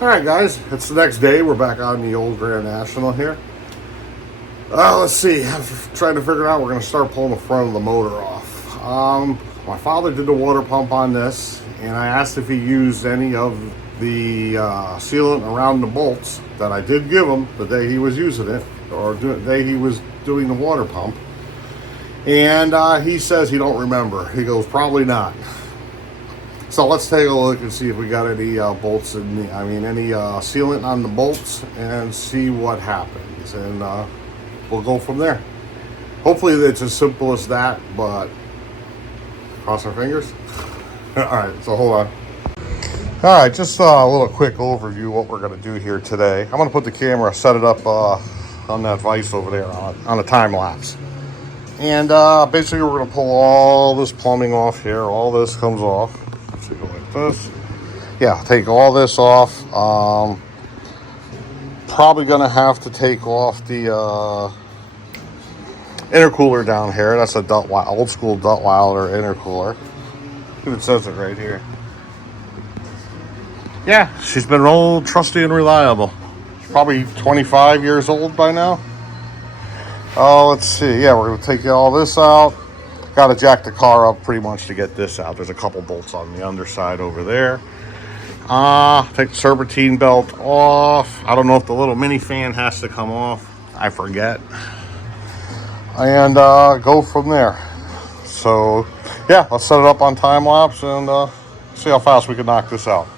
Alright guys, it's the next day. We're back on the old Grand National here. Let's see, I'm trying to figure out, we're going to start pulling the front of the motor off. My father did the water pump on this, and I asked if he used any of the sealant around the bolts that I did give him the day he was using it, or the day he was doing the water pump. And he says he don't remember. He goes, probably not. So let's take a look and see if we got any bolts in the, any sealant on the bolts, and see what happens. And we'll go from there. Hopefully it's as simple as that, but cross our fingers. All right, so hold on. All right, just a little quick overview of what we're going to do here today. I'm going to put the camera, set it up on that vise over there on a time lapse. And basically we're going to pull all this plumbing off here. All this comes off. So go like this. Yeah, take all this off. Probably going to have to take off the intercooler down here. That's a old school Duttweiler intercooler. It says it right here. Yeah, she's been old, trusty, and reliable. She's probably 25 years old by now. Let's see. Yeah, we're going to take all this out. Got to jack the car up pretty much to get this out. There's a couple bolts on the underside over there. Take the serpentine belt off. I don't know if the little mini fan has to come off. I forget. And go from there. So, yeah, let's set it up on time lapse and see how fast we can knock this out.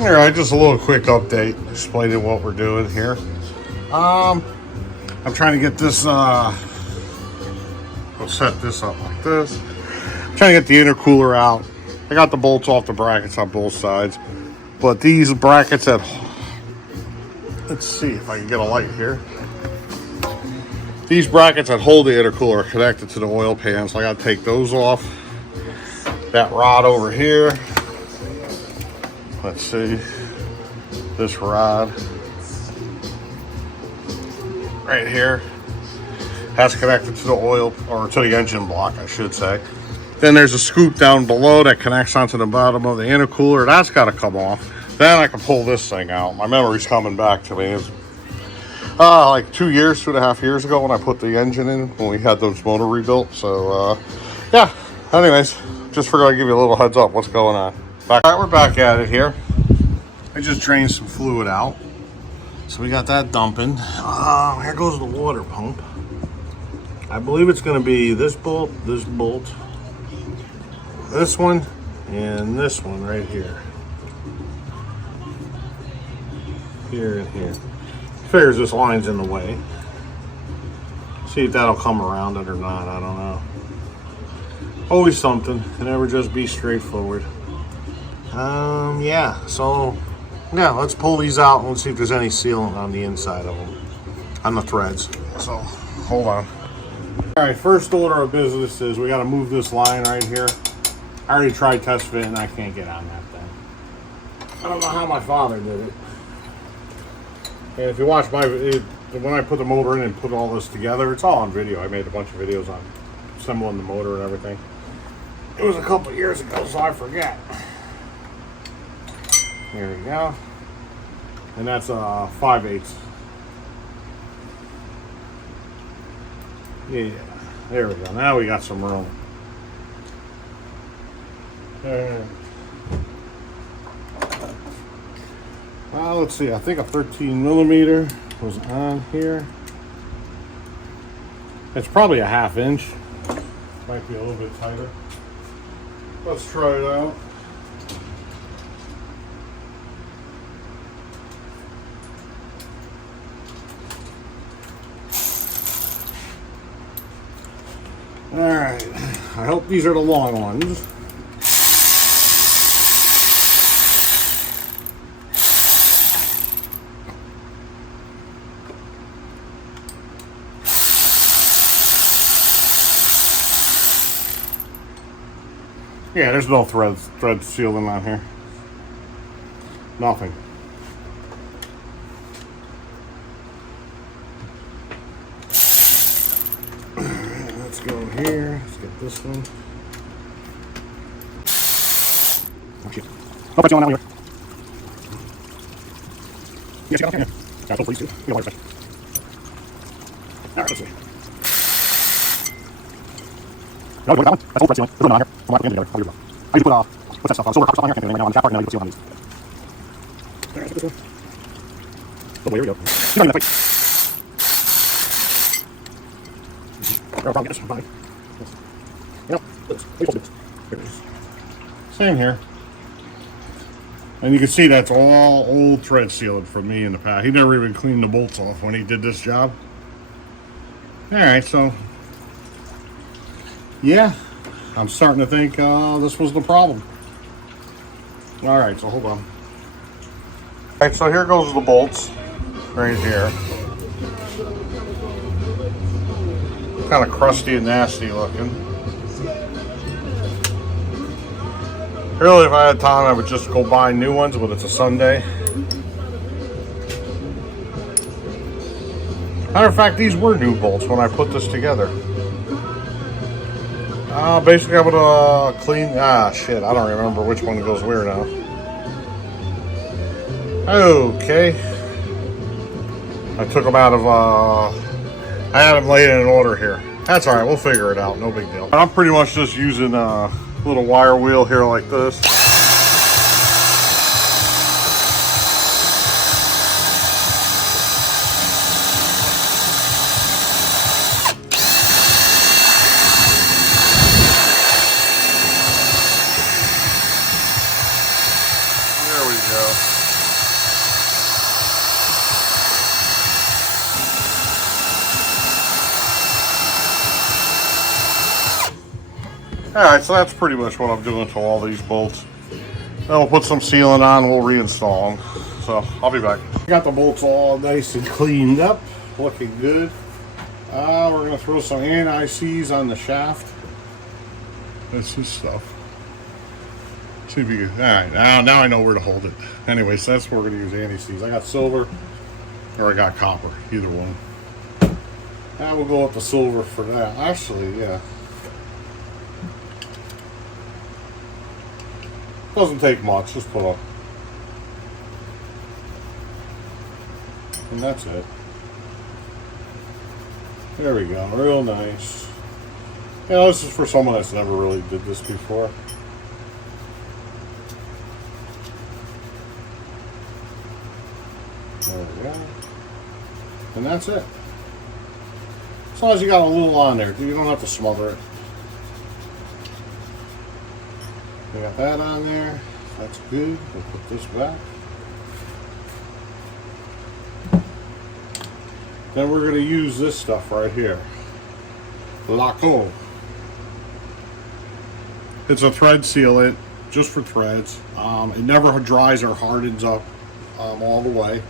Alright, just a little quick update explaining what we're doing here. I'm trying to get this, we'll set this up like this. I'm trying to get the intercooler out. I got the bolts off the brackets on both sides, but these brackets that, let's see if I can get a light here. These brackets that hold the intercooler are connected to the oil pan, so I got to take those off. That rod over here. Let's see, this rod right here has connected to the oil, or to the engine block, I should say. Then there's a scoop down below that connects onto the bottom of the intercooler. That's got to come off. Then I can pull this thing out. My memory's coming back to me. It's like 2.5 years ago when I put the engine in, when we had those motor rebuilt. So, yeah, anyways, just figured I'd give you a little heads up what's going on. All right, we're back at it here. I just drained some fluid out. So we got that dumping. Here goes the water pump. I believe it's going to be this bolt, this one, and this one right here. Here and here. Figures this line's in the way. See if that'll come around it or not, I don't know. Always something, can never just be straightforward. Yeah, so yeah, let's pull these out and let's see if there's any sealant on the inside of them, on the threads. So hold on. All right, first order of business is we got to move this line right here. I already tried test fit and I can't get on that thing. I don't know how my father did it. And if you watch when I put the motor in and put all this together, it's all on video. I made a bunch of videos on assembling the motor and everything. It was a couple of years ago, so I forget. There we go. And that's 5/8. Yeah, there we go. Now we got some room. Well, let's see. I think a 13mm was on here. It's probably a 1/2 inch. Might be a little bit tighter. Let's try it out. Alright, I hope these are the long ones. Yeah, there's no thread sealing on here. Nothing. Alright, let's go here. Let's get this one. Oh shit. Oh, that's on out here. Yeah, check out here. Yeah, hopefully you see. Alright, let's see. No, you want that one? That's old thread sealing. There's one on here. I'll put it together. I used to put, what's that stuff? Silver copper stuff on here. I can't think of anything right now on the shaft part, and now you put seal on these. Alright, let's get this one. Oh, here we go. You don't need that plate. I'll probably get this one, fine. You know, this. Here it is. Same here. And you can see that's all old thread sealing from me in the past. He never even cleaned the bolts off when he did this job. Alright, so yeah, I'm starting to think this was the problem. Alright, so hold on. Alright, so here goes the bolts right here. Kind of crusty and nasty looking. Really, if I had time, I would just go buy new ones, but it's a Sunday. Matter of fact, these were new bolts when I put this together. Basically, I'm gonna clean. Shit, I don't remember which one goes where now. Okay. I took them out of. I had them laid in an order here. That's all right. We'll figure it out. No big deal. I'm pretty much just using a little wire wheel here like this. There we go. Alright, so that's pretty much what I'm doing to all these bolts. Then we'll put some sealant on, we'll reinstall them. So, I'll be back. Got the bolts all nice and cleaned up, looking good. We're going to throw some anti-seize on the shaft. That's this stuff. See if you can, alright, now I know where to hold it. Anyways, that's where we're going to use anti-seize. I got silver, or I got copper, either one. Now we'll go with the silver for that. Actually, yeah. Doesn't take much, just put up. And that's it. There we go, real nice. You know, this is for someone that's never really did this before. There we go. And that's it. As long as you got a little on there, you don't have to smother it. We got that on there. That's good. We'll put this back. Then we're going to use this stuff right here. Laco. It's a thread sealant, just for threads. It never dries or hardens up all the way.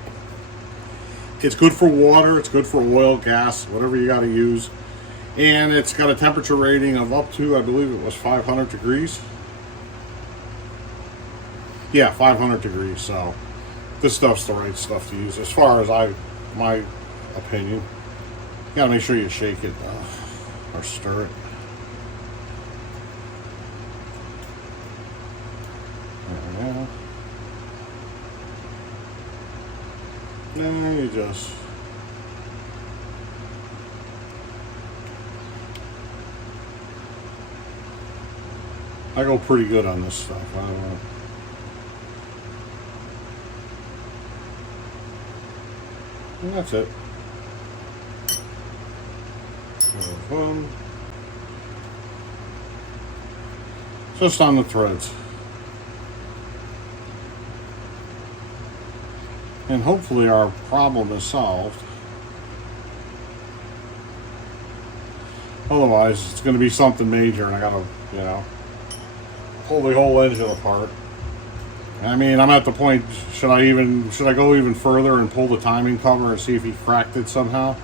It's good for water. It's good for oil, gas, whatever you got to use. And it's got a temperature rating of up to, I believe it was 500 degrees. Yeah, 500 degrees, so this stuff's the right stuff to use as far as my opinion. You gotta make sure you shake it or stir it. There we go. Then you just I go pretty good on this stuff. I don't know. And that's it. Just on the threads. And hopefully our problem is solved. Otherwise, it's going to be something major, and I got to, you know, pull the whole engine apart. I mean, I'm at the point, should I go even further and pull the timing cover and see if he cracked it somehow?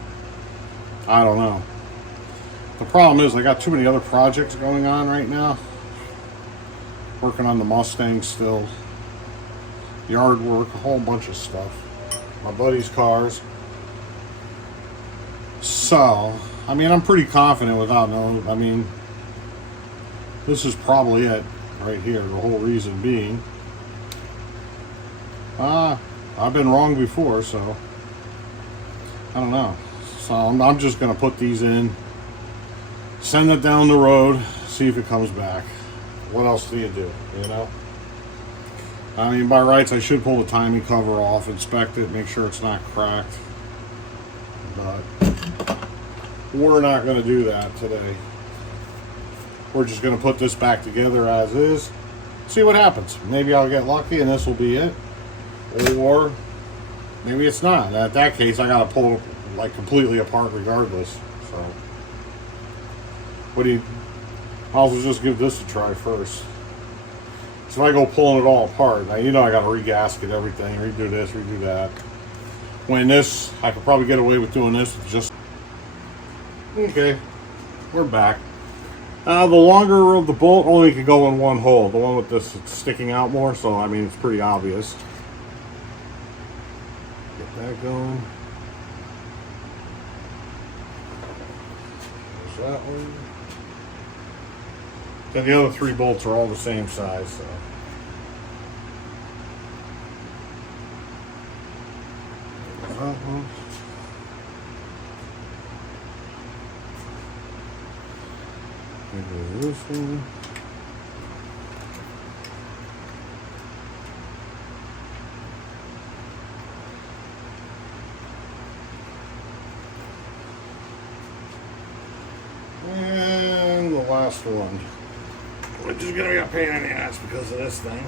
I don't know. The problem is I got too many other projects going on right now. Working on the Mustang still. Yard work, a whole bunch of stuff. My buddy's cars. So, I mean, I'm pretty confident without no, I mean, this is probably it right here. The whole reason being, I've been wrong before, so I don't know. So I'm just going to put these in, send it down the road, see if it comes back. What else do, you know? I mean, by rights, I should pull the timing cover off, inspect it, make sure it's not cracked. But we're not going to do that today. We're just going to put this back together as is, see what happens. Maybe I'll get lucky and this will be it. Or maybe it's not. In that case, I got to pull it like completely apart regardless. So, what do you... I'll just give this a try first. So if I go pulling it all apart, now you know I got to regasket everything, redo this, redo that. When this, I could probably get away with doing this with just... Okay, we're back. The longer of the bolt only can go in one hole. The one with this, it's sticking out more, so I mean it's pretty obvious. Get that going. There's that one. And the other three bolts are all the same size, so. There's that one. Maybe this one. And the last one, which is gonna be a pain in the ass because of this thing.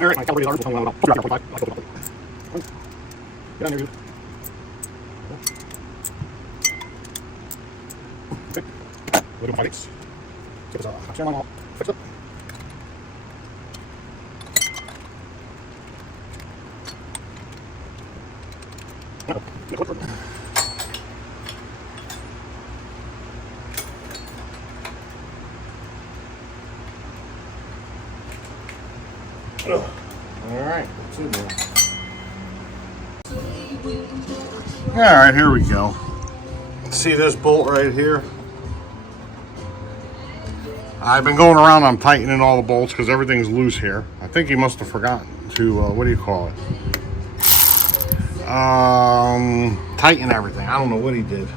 All right, my calibrated arm will come out. Get on here, dude. Okay. We'll do 5/8. Get this off. Turn on all. Fix it. Alright, that's it now. Alright, here we go. See this bolt right here? I've been going around, I'm tightening all the bolts because everything's loose here. I think he must have forgotten to, what do you call it? Tighten everything. I don't know what he did.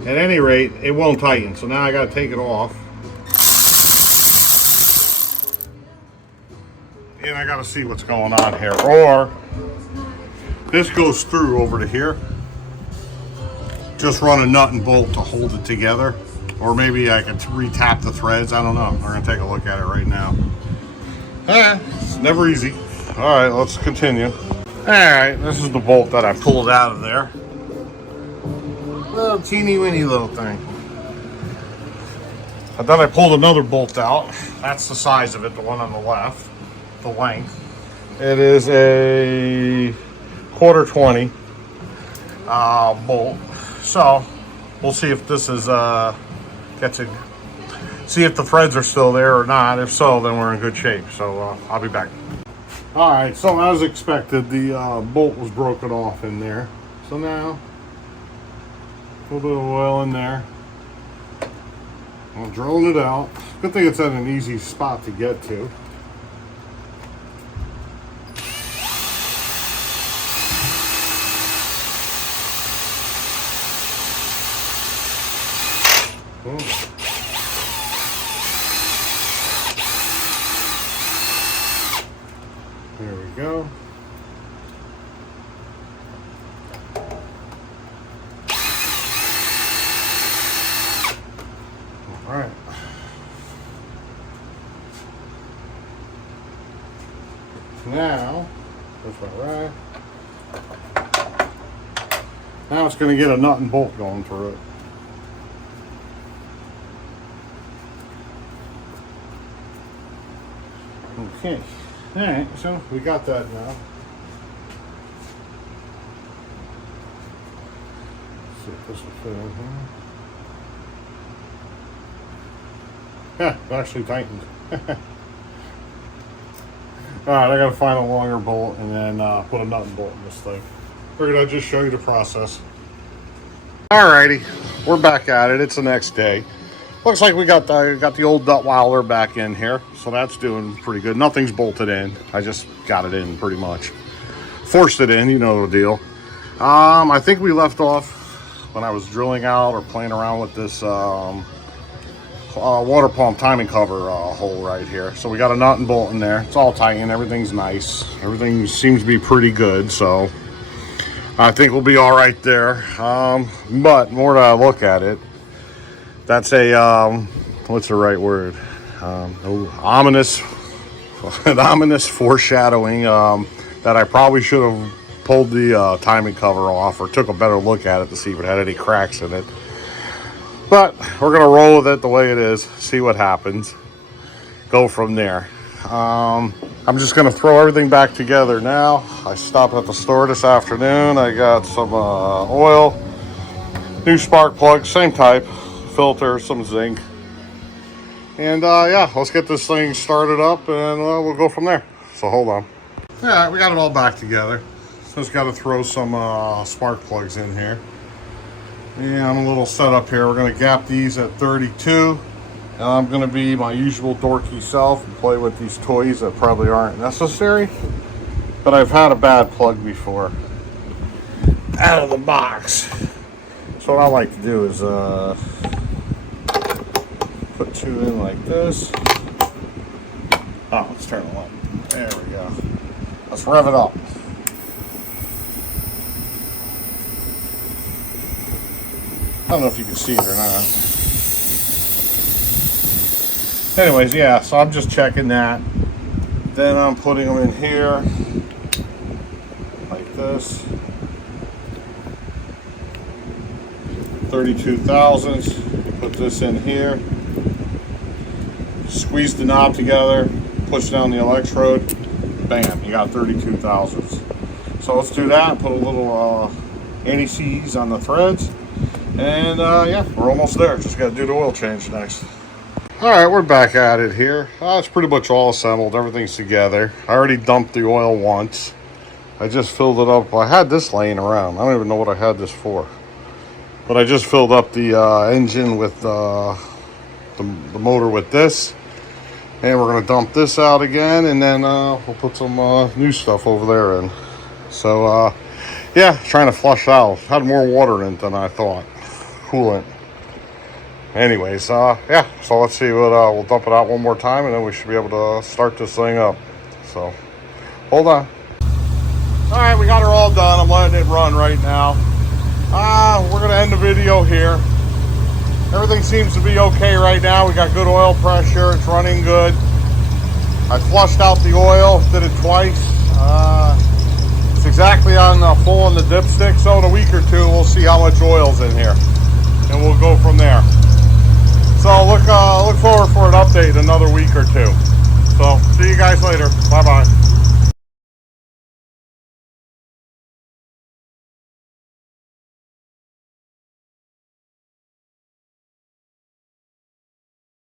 At any rate, it won't tighten, so now I got to take it off. And I got to see what's going on here. Or this goes through over to here. Just run a nut and bolt to hold it together. Or maybe I could re-tap the threads. I don't know. We're going to take a look at it right now. It's never easy. Alright, let's continue. Alright, this is the bolt that I pulled out of there. Little teeny weeny little thing. And then I pulled another bolt out. That's the size of it, the one on the left. The length. It is a 1/4 20 bolt. So we'll see if this is see if the threads are still there or not. If so, then we're in good shape. So I'll be back. All right, so as expected, the bolt was broken off in there. So now a little bit of oil in there. I'm drilling it out. Good thing it's at an easy spot to get to. There we go. All right. Now, that's right. Now it's going to get a nut and bolt going through it. Okay. Alright, so we got that now. Let's see if this will fit in here. Yeah, it actually tightened. Alright, I gotta find a longer bolt and then put a nut and bolt in this thing. Figured I'd just show you the process. Alrighty, we're back at it. It's the next day. Looks like we got the old Duttweiler back in here, so that's doing pretty good. Nothing's bolted in. I just got it in pretty much. Forced it in, you know the deal. I think we left off when I was drilling out or playing around with this water pump timing cover hole right here. So we got a nut and bolt in there. It's all tightened. Everything's nice. Everything seems to be pretty good. So I think we'll be all right there. But more to look at it, that's a what's the right word? Ominous, an ominous foreshadowing that I probably should have pulled the timing cover off or took a better look at it to see if it had any cracks in it. But we're gonna roll with it the way it is, see what happens, go from there. I'm just gonna throw everything back together now. I stopped at the store this afternoon. I got some oil, new spark plug, same type, filter, some zinc, and yeah, let's get this thing started up and we'll go from there. So hold on. Yeah, we got it all back together. Just got to throw some spark plugs in here. And I'm a little setup here. We're going to gap these at 32. And I'm going to be my usual dorky self and play with these toys that probably aren't necessary. But I've had a bad plug before out of the box. So what I like to do is put two in like this. Oh, let's turn it on. There we go. Let's rev it up. I don't know if you can see it or not. Anyways, yeah, so I'm just checking that. Then I'm putting them in here like this. 32 thousandths. Put this in here. Squeeze the knob together. Push down the electrode. Bam, you got 32 thousandths. So let's do that. Put a little anti-seize on the threads. And yeah, we're almost there. Just got to do the oil change next. All right, we're back at it here. It's pretty much all assembled. Everything's together. I already dumped the oil once. I just filled it up. I had this laying around. I don't even know what I had this for. But I just filled up the engine with the motor with this. And we're going to dump this out again. And then we'll put some new stuff over there in. So, yeah, trying to flush out. Had more water in it than I thought. Coolant. Anyways, yeah, so let's see what we'll dump it out one more time and then we should be able to start this thing up. So hold on. All right, we got her all done. I'm letting it run right now. We're gonna end the video here. Everything seems to be okay right now. We got good oil pressure. It's running good. I flushed out the oil, did it twice. It's exactly on full on the dipstick, so in a week or two we'll see how much oil's in here and we'll go from there. So look forward for an update in another week or two. So see you guys later. Bye bye.